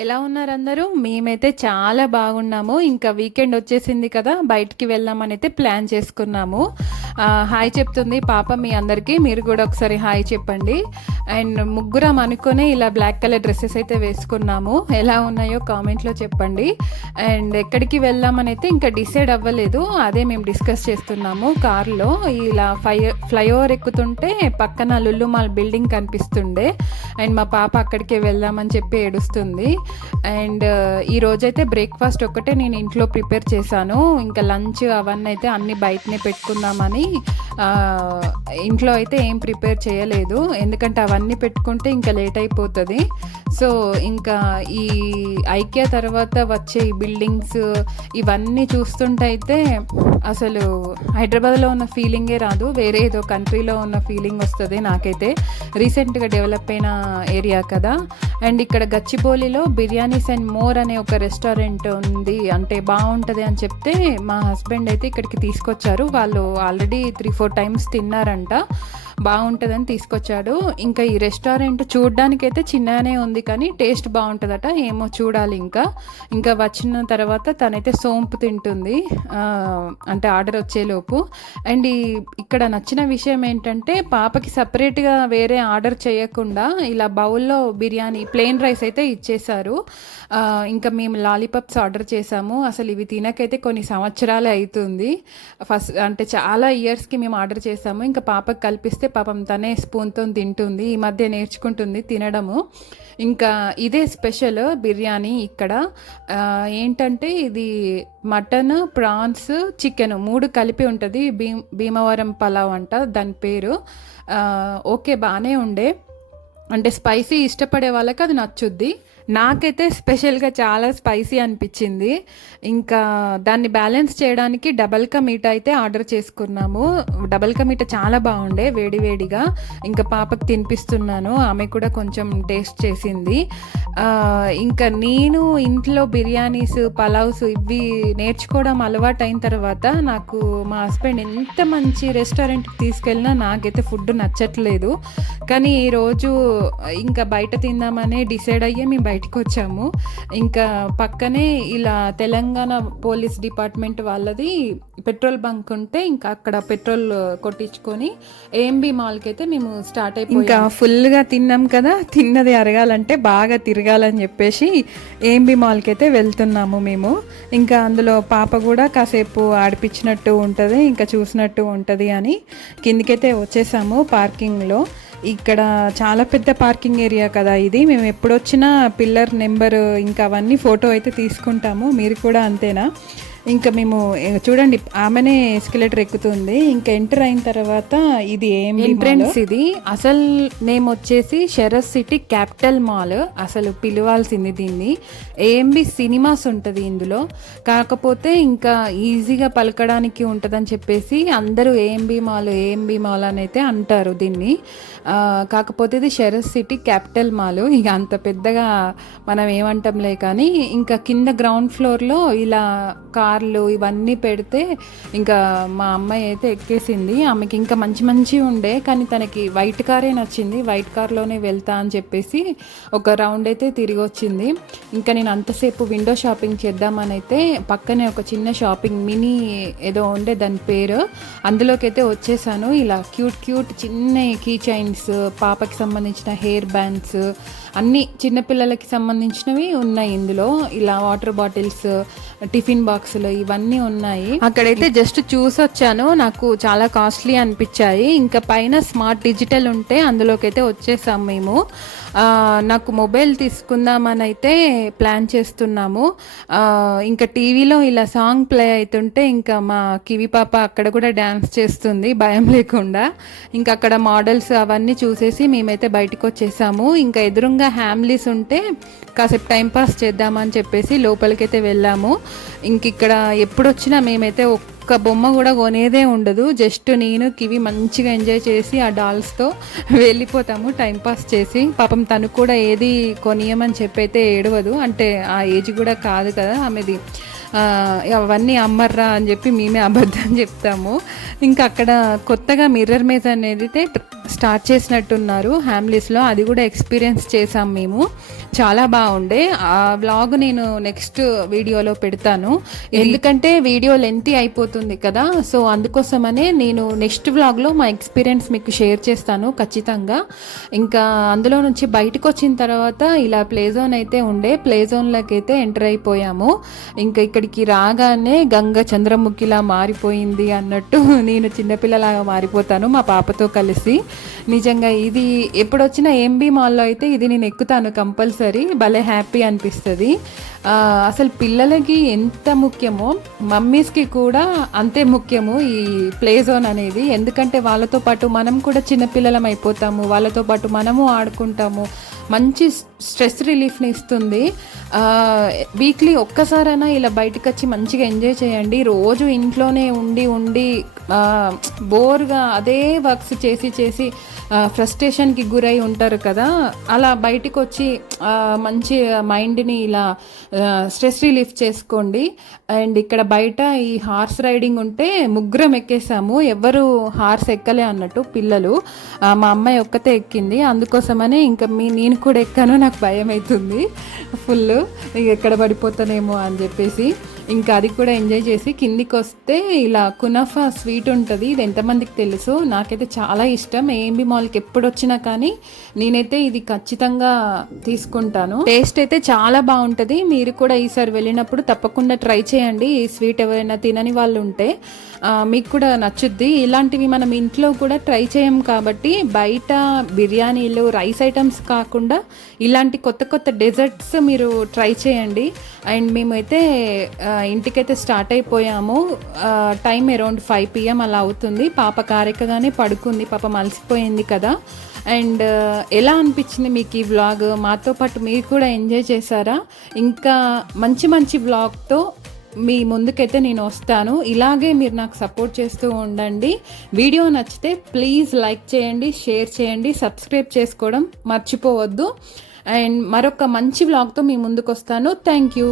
ఎలా ఉన్నారు అందరూ? మేమైతే చాలా బాగున్నాము. ఇంకా వీకెండ్ వచ్చేసింది కదా! బయటికి వెళ్దామని అయితే ప్లాన్ చేసుకున్నాము. హాయ్ చెప్తుంది పాప మీ అందరికీ. మీరు కూడా ఒకసారి హాయ్ చెప్పండి. అండ్ ముగ్గురం అనుకుని ఇలా బ్లాక్ కలర్ డ్రెస్సెస్ అయితే వేసుకున్నాము. ఎలా ఉన్నాయో కామెంట్లో చెప్పండి. అండ్ ఎక్కడికి వెళ్దామని అయితే ఇంకా డిసైడ్ అవ్వలేదు. అదే మేము డిస్కస్ చేస్తున్నాము కార్లో. ఇలా ఫ్లైఓవర్ ఎక్కుతుంటే పక్కన లుల్లు మాల్ బిల్డింగ్ కనిపిస్తుండే. అండ్ మా పాప అక్కడికే వెళ్దామని చెప్పి ఏడుస్తుంది. అండ్ ఈ రోజైతే బ్రేక్ఫాస్ట్ ఒక్కటే నేను ఇంట్లో ప్రిపేర్ చేశాను. ఇంకా లంచ్ అవన్నీ అయితే అన్ని బయటనే పెట్టుకుందామని ఇంట్లో అయితే ఏం ప్రిపేర్ చేయలేదు. ఎందుకంటే అవన్నీ పెట్టుకుంటే ఇంకా లేట్ అయిపోతుంది. సో ఇంకా ఈ ఐకియా తర్వాత వచ్చే ఈ బిల్డింగ్స్ ఇవన్నీ చూస్తుంటే అయితే అసలు హైదరాబాద్లో ఉన్న ఫీలింగే రాదు, వేరే ఏదో కంట్రీలో ఉన్న ఫీలింగ్ వస్తుంది నాకైతే. రీసెంట్గా డెవలప్ అయిన ఏరియా కదా. అండ్ ఇక్కడ గచ్చిబౌలిలో బిర్యానీస్ అండ్ మోర్ అనే ఒక రెస్టారెంట్ ఉంది, అంటే బాగుంటుంది అని చెప్తే మా హస్బెండ్ అయితే ఇక్కడికి తీసుకొచ్చారు. వాళ్ళు ఆల్రెడీ 3-4 టైమ్స్ తిన్నారంట, బాగుంటుందని తీసుకొచ్చాడు. ఇంకా ఈ రెస్టారెంట్ చూడ్డానికైతే చిన్నగానే ఉంది కానీ టేస్ట్ బాగుంటుందట, ఏమో చూడాలి. ఇంకా వచ్చిన తర్వాత తనైతే సోంపు తింటుంది, అంటే ఆర్డర్ వచ్చేలోపు. అండ్ ఇక్కడ నచ్చిన విషయం ఏంటంటే పాపకి సపరేట్గా వేరే ఆర్డర్ చేయకుండా ఇలా బౌల్లో బిర్యానీ ప్లెయిన్ రైస్ అయితే ఇచ్చేశారు. ఇంకా మేము లాలీపాప్స్ ఆర్డర్ చేసాము. అసలు ఇవి తినకైతే కొన్ని సంవత్సరాలే అవుతుంది. ఫస్ట్ అంటే చాలా ఇయర్స్కి మేము ఆర్డర్ చేసాము. ఇంకా పాపకి కల్పిస్తే పాపం తనే స్పూన్తో తింటుంది, ఈ మధ్య నేర్చుకుంటుంది తినడము. ఇంకా ఇదే స్పెషల్ బిర్యానీ ఇక్కడ. ఏంటంటే ఇది మటన్, ప్రాన్స్, చికెన్ 3 కలిపి ఉంటుంది. భీమవరం పలావ్ అంట దాని పేరు. ఓకే బాగానే ఉండే, అంటే స్పైసీ ఇష్టపడే వాళ్ళకి అది నచ్చుద్ది. నాకైతే స్పెషల్గా చాలా స్పైసీ అనిపించింది. ఇంకా దాన్ని బ్యాలెన్స్ చేయడానికి డబల్ కా మీఠా అయితే ఆర్డర్ చేసుకున్నాము. డబల్ కా మీఠా చాలా బాగుండే వేడివేడిగా. ఇంకా పాపకు తినిపిస్తున్నాను, ఆమె కూడా కొంచెం టేస్ట్ చేసింది. ఇంకా నేను ఇంట్లో బిర్యానీస్, పలావ్స్ ఇవి నేర్చుకోవడం అలవాటు అయిన తర్వాత నాకు మా హస్బెండ్ ఎంత మంచి రెస్టారెంట్కి తీసుకెళ్ళినా నాకైతే ఫుడ్ నచ్చట్లేదు. కానీ ఈరోజు ఇంకా బయట తిందామనే డిసైడ్ అయ్యే మేము బయటకు వచ్చాము. ఇంకా పక్కనే ఇలా తెలంగాణ పోలీస్ డిపార్ట్మెంట్ వాళ్ళది పెట్రోల్ బంక్ ఉంటే ఇంకా అక్కడ పెట్రోల్ కొట్టించుకొని ఏఎంబి మాల్కి అయితే మేము స్టార్ట్ అయిపోయాం. ఇంకా ఫుల్గా తిన్నాం కదా, తిన్నది అరగాలంటే బాగా తిరగాలని చెప్పేసి ఏఎంబి మాల్కి అయితే వెళ్తున్నాము మేము. ఇంకా అందులో పాప కూడా కాసేపు ఆడిపించినట్టు ఉంటుంది, ఇంకా చూసినట్టు ఉంటుంది అని కిందికైతే వచ్చేసాము. పార్కింగ్లో ఇక్కడ చాలా పెద్ద పార్కింగ్ ఏరియా కదా ఇది. మేము ఎప్పుడొచ్చినా పిల్లర్ నెంబర్ ఇంకా అవన్నీ ఫోటో అయితే తీసుకుంటాము. మీరు కూడా అంతేనా? ఇంకా మేము చూడండి ఆమెనే ఎస్కలేటర్ ఎక్కుతుంది. ఇంకా ఎంటర్ అయిన తర్వాత ఇది ఏం ఎంట్రెన్స్, ఇది అసలు నేమ్ వచ్చేసి షరత్ సిటీ క్యాపిటల్ మాల్. అసలు పిలవాల్సింది దీన్ని. ఏఎంబి సినిమాస్ ఉంటుంది ఇందులో, కాకపోతే ఇంకా ఈజీగా పలకడానికి ఉంటుందని చెప్పేసి అందరూ ఏఎంబి మాల్ అని అయితే అంటారు దీన్ని. కాకపోతే ఇది షరత్ సిటీ క్యాపిటల్ మాల్. ఇక అంత పెద్దగా మనం ఏమంటాంలే కానీ ఇంకా కింద గ్రౌండ్ ఫ్లోర్లో ఇలా కార్లు ఇవన్నీ పెడితే ఇంకా మా అమ్మాయి అయితే ఎక్కేసింది. ఆమెకి ఇంకా మంచి ఉండే కానీ తనకి వైట్ కారే నచ్చింది. వైట్ కార్లోనే వెళ్తా అని చెప్పేసి ఒక రౌండ్ అయితే తిరిగి వచ్చింది. ఇంకా నేను అంతసేపు విండో షాపింగ్ చేద్దామని అయితే పక్కనే ఒక చిన్న షాపింగ్ మినీ ఏదో ఉండే దాని పేరు, అందులోకి అయితే వచ్చేసాను. ఇలా క్యూట్ చిన్న కీ చైన్స్, పాపకి సంబంధించిన హెయిర్ బ్యాండ్స్ అన్నీ చిన్నపిల్లలకి సంబంధించినవి ఉన్నాయి ఇందులో. ఇలా వాటర్ బాటిల్స్, టిఫిన్ బాక్సులు ఇవన్నీ ఉన్నాయి. అక్కడైతే జస్ట్ చూసి వచ్చాను, నాకు చాలా కాస్ట్లీ అనిపించాయి. ఇంకా పైన స్మార్ట్ డిజిటల్ ఉంటే అందులోకి అయితే వచ్చేసాం మేము. నాకు మొబైల్ తీసుకుందామని అయితే ప్లాన్ చేస్తున్నాము. ఇంకా టీవీలో ఇలా సాంగ్ ప్లే అవుతుంటే ఇంకా మా కివి పాప అక్కడ కూడా డ్యాన్స్ చేస్తుంది భయం లేకుండా. ఇంకా అక్కడ మోడల్స్ అవన్నీ చూసేసి మేమైతే బయటకు వచ్చేసాము. ఇంకా ఎదురుగా హ్యామ్లీస్ ఉంటే కాసేపు టైంపాస్ చేద్దామని చెప్పేసి లోపలికైతే వెళ్ళాము. ఇంక ఇక్కడ ఎప్పుడు వచ్చినా మేమైతే ఒక్క బొమ్మ కూడా కొనేదే ఉండదు. జస్ట్ నేను కివి మంచిగా ఎంజాయ్ చేసి ఆ డాల్స్తో వెళ్ళిపోతాము టైంపాస్ చేసి. పాపం తను కూడా ఏది కొనియమని చెప్పి అయితే ఏడవదు, అంటే ఆ ఏజ్ కూడా కాదు కదా ఆమెది. అవన్నీ అమ్మర్రా అని చెప్పి మేమే అబద్ధం చెప్తాము. ఇంకా అక్కడ కొత్తగా మిర్రర్ మేజ్ అనేది స్టార్ట్ చేసినట్టున్నారు హ్యామ్లీస్లో, అది కూడా ఎక్స్పీరియన్స్ చేసాం మేము. చాలా బాగుండే. ఆ వ్లాగ్ నేను నెక్స్ట్ వీడియోలో పెడతాను, ఎందుకంటే వీడియో లెంతీ అయిపోతుంది కదా. సో అందుకోసమనే నేను నెక్స్ట్ వ్లాగ్లో మా ఎక్స్పీరియన్స్ మీకు షేర్ చేస్తాను ఖచ్చితంగా. ఇంకా అందులో నుంచి బయటకు వచ్చిన తర్వాత ఇలా ప్లే జోన్ అయితే ఉండే, ప్లే జోన్లోకి అయితే ఎంటర్ అయిపోయాము. ఇంకా ఇక్కడికి రాగానే గంగ చంద్రముఖిలా మారిపోయింది అన్నట్టు నేను చిన్నపిల్లలాగా మారిపోతాను మా పాపతో కలిసి. నిజంగా ఇది ఎప్పుడొచ్చినా ఎంబీ మాల్లో అయితే ఇది నేను ఎక్కుతాను కంపల్సరీ. భలే హ్యాపీ అనిపిస్తుంది. అసలు పిల్లలకి ఎంత ముఖ్యమో మమ్మీస్కి కూడా అంతే ముఖ్యము ఈ ప్లే జోన్ అనేది. ఎందుకంటే వాళ్ళతో పాటు మనం కూడా చిన్నపిల్లలం అయిపోతాము, వాళ్ళతో పాటు మనము ఆడుకుంటాము, మంచి స్ట్రెస్ రిలీఫ్ని ఇస్తుంది. వీక్లీ ఒక్కసారైనా ఇలా బయటకు వచ్చి మంచిగా ఎంజాయ్ చేయండి. రోజు ఇంట్లోనే ఉండి ఉండి బోర్గా అదే వర్క్స్ చేసి చేసి ఫ్రస్ట్రేషన్కి గురై ఉంటారు కదా. అలా బయటకు వచ్చి మంచి మైండ్ని ఇలా స్ట్రెస్ రిలీఫ్ చేసుకోండి. అండ్ ఇక్కడ బయట ఈ హార్స్ రైడింగ్ ఉంటే ముగ్గురం ఎక్కేసాము, ఎవరు హార్స్ ఎక్కలే అన్నట్టు పిల్లలు. మా అమ్మాయి ఒక్కతే ఎక్కింది, అందుకోసమనే ఇంకా నేను కూడా ఎక్కాను. నాకు భయం అవుతుంది ఫుల్, ఎక్కడ పడిపోతానేమో అని చెప్పేసి. ఇంకా అది కూడా ఎంజాయ్ చేసి కిందికి వస్తే ఇలా కునాఫా స్వీట్ ఉంటుంది. ఇది ఎంతమందికి తెలుసు, నాకైతే చాలా ఇష్టం. ఏఎంబీ మాల్కి ఎప్పుడు వచ్చినా కానీ నేనైతే ఇది ఖచ్చితంగా తీసుకుంటాను. టేస్ట్ అయితే చాలా బాగుంటుంది. మీరు కూడా ఈసారి వెళ్ళినప్పుడు తప్పకుండా ట్రై చేయండి. ఈ స్వీట్ ఎవరైనా తినని వాళ్ళు ఉంటే మీకు కూడా నచ్చుద్ది. ఇలాంటివి మనం ఇంట్లో కూడా ట్రై చేయం కాబట్టి బయట బిర్యానీలు, రైస్ ఐటమ్స్ కాకుండా ఇలాంటి కొత్త కొత్త డెజర్ట్స్ మీరు ట్రై చేయండి. అండ్ మేమైతే ఇంటికైతే స్టార్ట్ అయిపోయాము. టైం అరౌండ్ 5 PM అలా అవుతుంది. పాప కారెక్కగానే పడుకుంది, పాప అలసిపోయింది కదా. అండ్ ఎలా అనిపించింది మీకు ఈ వ్లాగ్? మాతో పాటు మీరు కూడా ఎంజాయ్ చేశారా? ఇంకా మంచి మంచి వ్లాగ్తో మీ ముందుకైతే నేను వస్తాను. ఇలాగే మీరు నాకు సపోర్ట్ చేస్తూ ఉండండి. వీడియో నచ్చితే ప్లీజ్ లైక్ చేయండి, షేర్ చేయండి, సబ్స్క్రైబ్ చేసుకోవడం మర్చిపోవద్దు. అండ్ మరొక మంచి వ్లాగ్తో మీ ముందుకు వస్తాను. Thank you.